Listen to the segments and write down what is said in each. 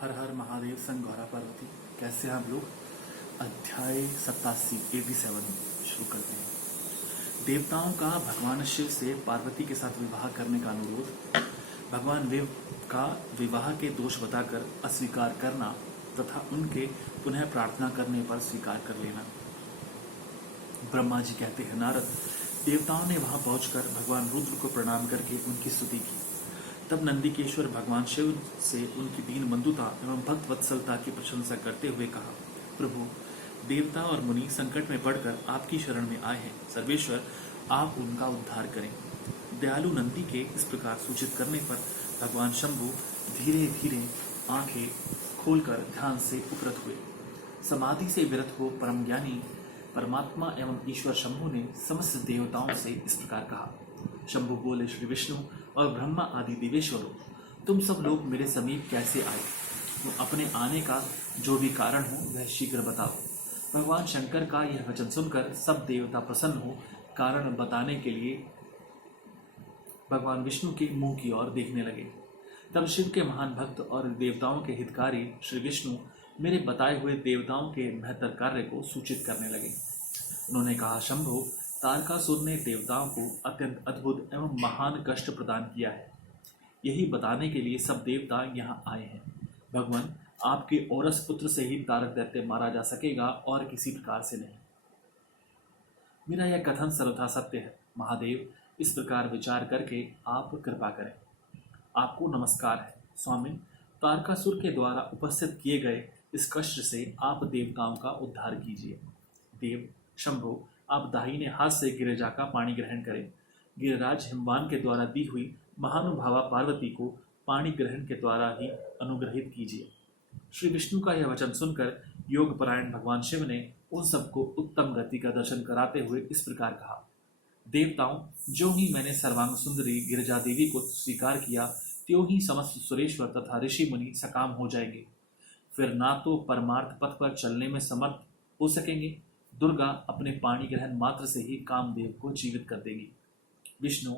हर हर महादेव संग गौरा पार्वती। कैसे हैं आप लोग। अध्याय 87 शुरू करते हैं। देवताओं का भगवान शिव से पार्वती के साथ विवाह करने का अनुरोध। भगवान शिव का विवाह के दोष बताकर अस्वीकार करना तथा उनके पुनः प्रार्थना करने पर स्वीकार कर लेना। ब्रह्मा जी कहते हैं, नारद, देवताओं ने वहां पहुंचकर भगवान रुद्र को प्रणाम करके उनकी स्तुति की। तब नंदिकेश्वर भगवान शिव से उनकी दीन बंधुता एवं भक्त वत्सलता की प्रशंसा करते हुए कहा, प्रभु, देवता और मुनि संकट में पड़कर आपकी शरण में आए हैं। सर्वेश्वर, आप उनका उद्धार करें। दयालु नंदी के इस प्रकार सूचित करने पर भगवान शंभु धीरे धीरे आंखें खोलकर ध्यान से उपरत हुए। समाधि से विरत हो परम ज्ञानी परमात्मा एवं ईश्वर शंभु ने समस्त देवताओं से इस प्रकार कहा। शंभु बोले, श्री विष्णु और ब्रह्मा आदि देवेश्वरों, तुम सब लोग मेरे समीप कैसे आए? तो अपने आने का जो भी कारण हो वह शीघ्र बताओ। भगवान शंकर का यह वचन सुनकर सब देवता प्रसन्न हो कारण बताने के लिए भगवान विष्णु के मुंह की ओर देखने लगे। तब शिव के महान भक्त और देवताओं के हितकारी श्री विष्णु मेरे बताए हुए देवताओं के बेहतर कार्य को सूचित करने लगे। उन्होंने कहा, शंभु, तारकासुर ने देवताओं को अत्यंत अद्भुत एवं महान कष्ट प्रदान किया है। यही बताने के लिए सब देवता यहाँ आए हैं। भगवान, आपके औरस पुत्र से ही तारक दैत्य मारा जा सकेगा और किसी प्रकार से नहीं। मेरा यह कथन सर्वथा सत्य है। महादेव, इस प्रकार विचार करके आप कृपा करें। आपको नमस्कार है। स्वामी, तारकासुर के द्वारा उपस्थित किए गए इस कष्ट से आप देवताओं का उद्धार कीजिए। देव शंभु, आप दाहिने हाथ से गिरिजा का पानी ग्रहण करें। गिरिराज हिमवान के द्वारा दी हुई महानुभावा पार्वती को पानी ग्रहण के द्वारा ही अनुग्रहित कीजिए। श्री विष्णु का यह वचन सुनकर योगपरायण भगवान शिव ने उन सबको उत्तम गति का दर्शन कराते हुए इस प्रकार कहा, देवताओं, जो ही मैंने सर्वांग सुंदरी गिरिजा देवी को स्वीकार किया, त्यों ही समस्त सुरेश्वर तथा ऋषि मुनि सकाम हो जाएंगे। फिर ना तो परमार्थ पथ पर चलने में समर्थ हो सकेंगे। दुर्गा अपने पाणी ग्रहण मात्र से ही कामदेव को जीवित कर देगी। विष्णु,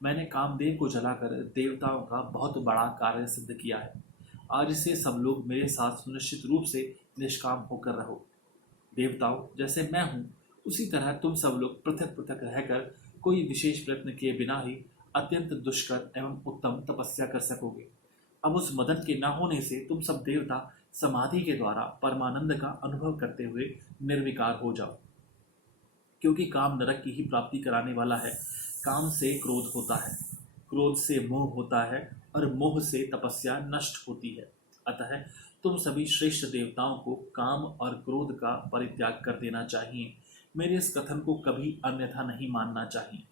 मैंने कामदेव को जलाकर देवताओं का बहुत बड़ा कार्य सिद्ध किया है। आज से सब लोग मेरे साथ सुनिश्चित रूप से निष्काम होकर रहो। देवताओं, जैसे मैं हूँ उसी तरह तुम सब लोग पृथक पृथक रहकर कोई विशेष प्रयत्न किए बिना ही अत्यंत दुष्कर एवं उत्तम तपस्या कर सकोगे। अब उस मदन के न होने से तुम सब देवता समाधि के द्वारा परमानंद का अनुभव करते हुए निर्विकार हो जाओ, क्योंकि काम नरक की ही प्राप्ति कराने वाला है। काम से क्रोध होता है, क्रोध से मोह होता है और मोह से तपस्या नष्ट होती है। अतः तुम सभी श्रेष्ठ देवताओं को काम और क्रोध का परित्याग कर देना चाहिए। मेरे इस कथन को कभी अन्यथा नहीं मानना चाहिए।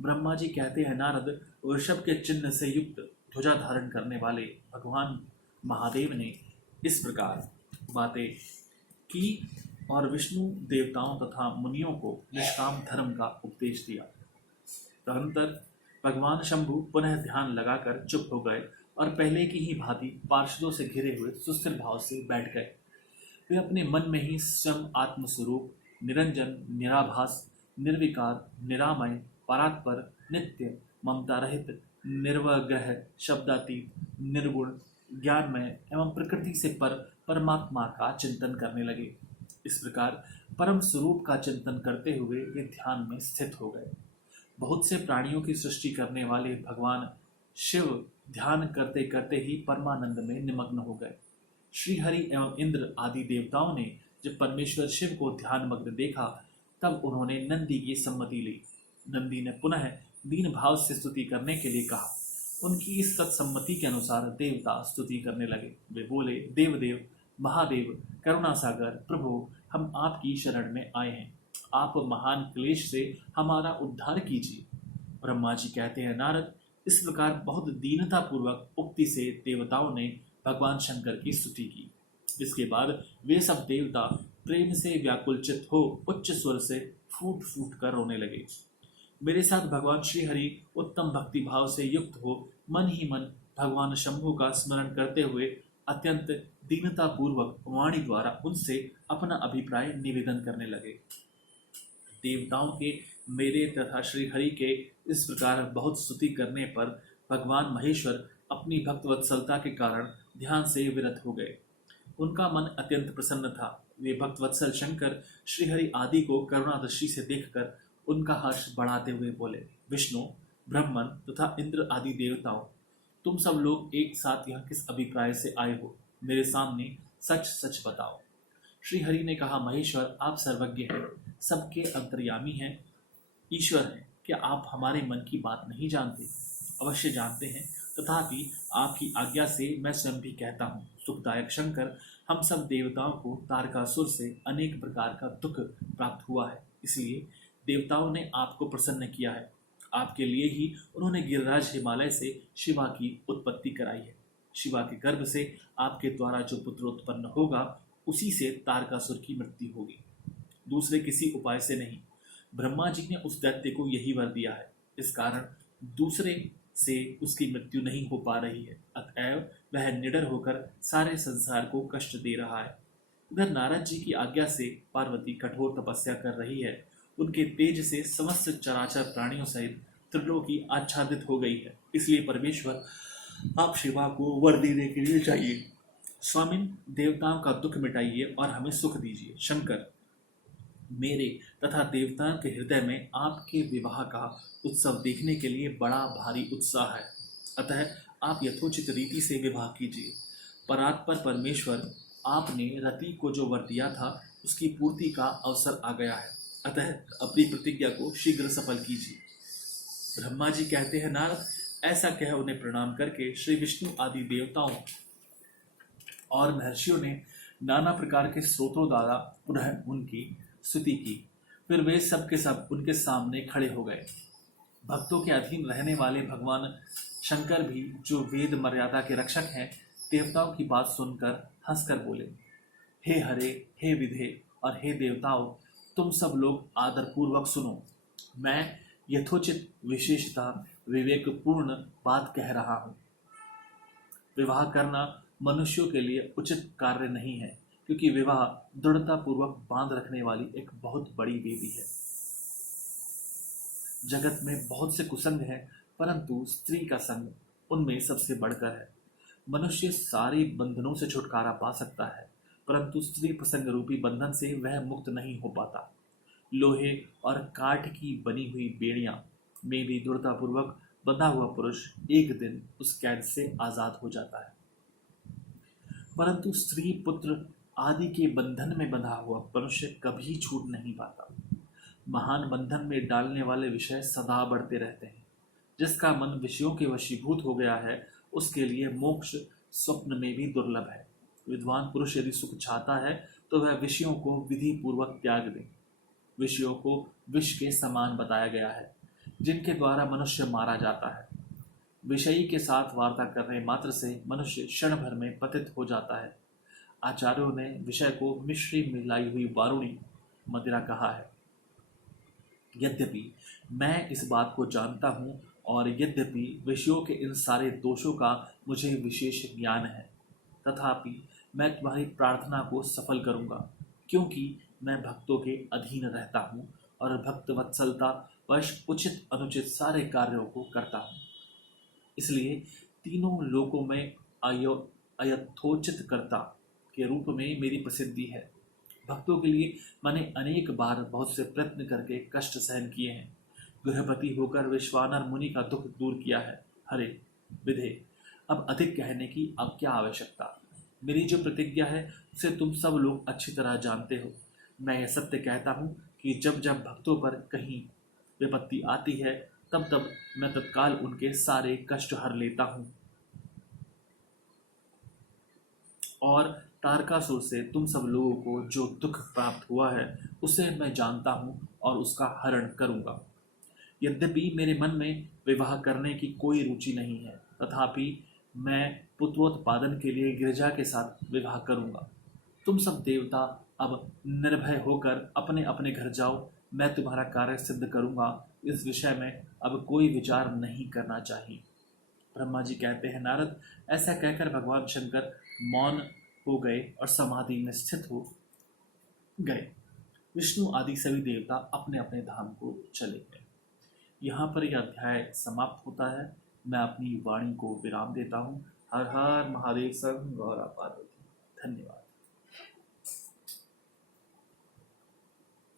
ब्रह्मा जी कहते हैं, नारद, वृषभ के चिन्ह से युक्त ध्वजा धारण करने वाले भगवान महादेव ने इस प्रकार बातें की और विष्णु देवताओं तथा मुनियों को निष्काम धर्म का उपदेश दिया। तदनंतर भगवान शंभु पुनः ध्यान लगाकर चुप हो गए और पहले की ही भांति पार्षदों से घिरे हुए सुस्थिर भाव से बैठ गए। वे अपने मन में ही स्वयं आत्मस्वरूप, निरंजन, निराभास, निर्विकार, निरामय, परात्पर, नित्य, ममता रहित, निर्वग्रह, शब्दातीत, निर्गुण, ज्ञानमय एवं प्रकृति से पर परमात्मा का चिंतन करने लगे। इस प्रकार परम स्वरूप का चिंतन करते हुए वे ध्यान में स्थित हो गए। बहुत से प्राणियों की सृष्टि करने वाले भगवान शिव ध्यान करते करते ही परमानंद में निमग्न हो गए। श्रीहरि एवं इंद्र आदि देवताओं ने जब परमेश्वर शिव को ध्यान मग्न देखा, तब उन्होंने नंदी की सम्मति ली। नंदी ने पुनः दीन भाव से स्तुति करने के लिए कहा। उनकी इस सत्सम्मति के अनुसार देवता स्तुति करने लगे। वे बोले, देवदेव, महादेव, करुणा सागर, प्रभु, हम आपकी शरण में आए हैं। आप महान क्लेश से हमारा उद्धार कीजिए। ब्रह्मा जी कहते हैं, नारद, इस प्रकार बहुत दीनता पूर्वक उक्ति से देवताओं ने भगवान शंकर की स्तुति की। इसके बाद वे सब देवता प्रेम से व्याकुलचित हो उच्च स्वर से फूट फूट कर रोने लगे। मेरे साथ भगवान श्री हरि उत्तम भक्ति भाव से युक्त हो मन ही मन भगवान शंभु का स्मरण करते हुए अत्यंत दीनता पूर्वक वाणी द्वारा उनसे अपना अभिप्राय निवेदन करने लगे। देवताओं के मेरे तथा श्री हरि के इस प्रकार बहुत स्तुति करने पर भगवान महेश्वर अपनी भक्तवत्सलता के कारण ध्यान से विरत हो गए। उनका मन अत्यंत प्रसन्न था। वे भक्तवत्सल शंकर श्रीहरि आदि को करुणा दृष्टि से देखकर उनका हर्ष बढ़ाते हुए बोले, विष्णु, ब्रह्मन तथा इंद्र आदि देवताओं, तुम सब लोग एक साथ यहाँ किस अभिप्राय से आए हो? मेरे सामने सच सच बताओ। श्री हरि ने कहा, महेश्वर, आप सर्वज्ञ हैं, सबके अंतर्यामी हैं, ईश्वर हैं। क्या आप हमारे मन की बात नहीं जानते? अवश्य जानते हैं, तथापि आपकी आज्ञा से मैं स्वयं भी कहता हूँ। सुखदायक शंकर, हम सब देवताओं को तारकासुर से अनेक प्रकार का दुख प्राप्त हुआ है, इसलिए देवताओं ने आपको प्रसन्न किया है। आपके लिए ही उन्होंने गिरिराज हिमालय से शिवा की उत्पत्ति कराई है। शिवा के गर्भ से आपके द्वारा जो पुत्र उत्पन्न होगा, उसी से तारकासुर की मृत्यु होगी, दूसरे किसी उपाय से नहीं। ब्रह्मा जी ने उस दैत्य को यही वर दिया है, इस कारण दूसरे से उसकी मृत्यु नहीं हो पा रही है। अतएव वह निडर होकर सारे संसार को कष्ट दे रहा है। उधर नारद जी की आज्ञा से पार्वती कठोर तपस्या कर रही है। उनके तेज से समस्त चराचर प्राणियों सहित त्रिलोकी आच्छादित हो गई है। इसलिए परमेश्वर, आप शिवा को वर देने के लिए चाहिए। स्वामिन, देवताओं का दुख मिटाइए और हमें सुख दीजिए। शंकर, मेरे तथा देवताओं के हृदय में आपके विवाह का उत्सव देखने के लिए बड़ा भारी उत्साह है। अतः आप यथोचित रीति से विवाह कीजिए। परात्पर परमेश्वर, आपने रति को जो वर दिया था, उसकी पूर्ति का अवसर आ गया है। अतः अपनी प्रतिज्ञा को शीघ्र सफल कीजिए। ब्रह्मा जी कहते हैं, नारद, ऐसा कह उन्हें प्रणाम करके श्री विष्णु आदि देवताओं और महर्षियों ने नाना प्रकार के स्रोतों द्वारा पुनः उनकी स्तुति की। फिर वे सब के सब उनके सामने खड़े हो गए। भक्तों के अधीन रहने वाले भगवान शंकर भी, जो वेद मर्यादा के रक्षक हैं, देवताओं की बात सुनकर हंसकर बोले, हे हरे, हे विधे और हे देवताओं, तुम सब लोग आदरपूर्वक सुनो। मैं यथोचित विशेषता विवेकपूर्ण बात कह रहा हूँ। विवाह करना मनुष्यों के लिए उचित कार्य नहीं है, क्योंकि विवाह दृढ़ता पूर्वक बांध रखने वाली एक बहुत बड़ी वेदी है। जगत में बहुत से कुसंग हैं, परंतु स्त्री का संग उनमें सबसे बढ़कर है। मनुष्य सारे बंधनों से छुटकारा पा सकता है, परंतु स्त्री प्रसंग रूपी बंधन से वह मुक्त नहीं हो पाता। लोहे और काठ की बनी हुई बेड़ियां में भी दृढ़तापूर्वक बंधा हुआ पुरुष एक दिन उस कैद से आजाद हो जाता है, परंतु स्त्री पुत्र आदि के बंधन में बंधा हुआ मनुष्य कभी छूट नहीं पाता। महान बंधन में डालने वाले विषय सदा बढ़ते रहते हैं। जिसका मन विषयों के वशीभूत हो गया है, उसके लिए मोक्ष स्वप्न में भी दुर्लभ है। विद्वान पुरुष यदि सुख चाहता है तो वह विषयों को विधि पूर्वक त्याग दे। विषयों को विष के समान बताया गया है, जिनके द्वारा मनुष्य मारा जाता है। विषयी के साथ वार्ता करने मात्र से मनुष्य क्षण भर में पतित हो जाता है। आचार्यों ने विषय को मिश्री मिलाई हुई वारुणी मदिरा कहा है। यद्यपि मैं इस बात को जानता हूँ और यद्यपि विषयों के इन सारे दोषों का मुझे विशेष ज्ञान है, तथापि मैं तुम्हारी प्रार्थना को सफल करूँगा, क्योंकि मैं भक्तों के अधीन रहता हूँ और भक्त वत्सलता वश उचित अनुचित सारे कार्यों को करता हूँ। इसलिए तीनों लोकों में अयथोचित कर्ता के रूप में मेरी प्रसिद्धि है। भक्तों के लिए मैंने अनेक बार बहुत से प्रयत्न करके कष्ट सहन किए हैं। गृहपति होकर विश्वानर मुनि का दुख दूर किया है। हरे विधे, अब अधिक कहने की अब क्या आवश्यकता। मेरी जो प्रतिज्ञा है उसे तुम सब लोग अच्छी तरह जानते हो। मैं यह सत्य कहता हूँ कि जब जब भक्तों पर कहीं विपत्ति आती है, तब तब मैं तत्काल उनके सारे कष्ट हर लेता हूँ और तारकासुर से तुम सब लोगों को जो दुख प्राप्त हुआ है उसे मैं जानता हूँ और उसका हरण करूँगा। यद्यपि मेरे मन में विवाह करने की कोई रुचि नहीं है, तथापि मैं पुत्रोत्पादन के लिए गिरिजा के साथ विवाह करूँगा। तुम सब देवता अब निर्भय होकर अपने अपने घर जाओ। मैं तुम्हारा कार्य सिद्ध करूँगा। इस विषय में अब कोई विचार नहीं करना चाहिए। ब्रह्मा जी कहते हैं, नारद, ऐसा कहकर भगवान शंकर मौन हो गए और समाधि में स्थित हो गए। विष्णु आदि सभी देवता अपने अपने धाम को चले गए। यहाँ पर यह अध्याय समाप्त होता है। मैं अपनी वाणी को विराम देता हूँ। हर हर महादेव। सर्व गौरा पार्वती। धन्यवाद।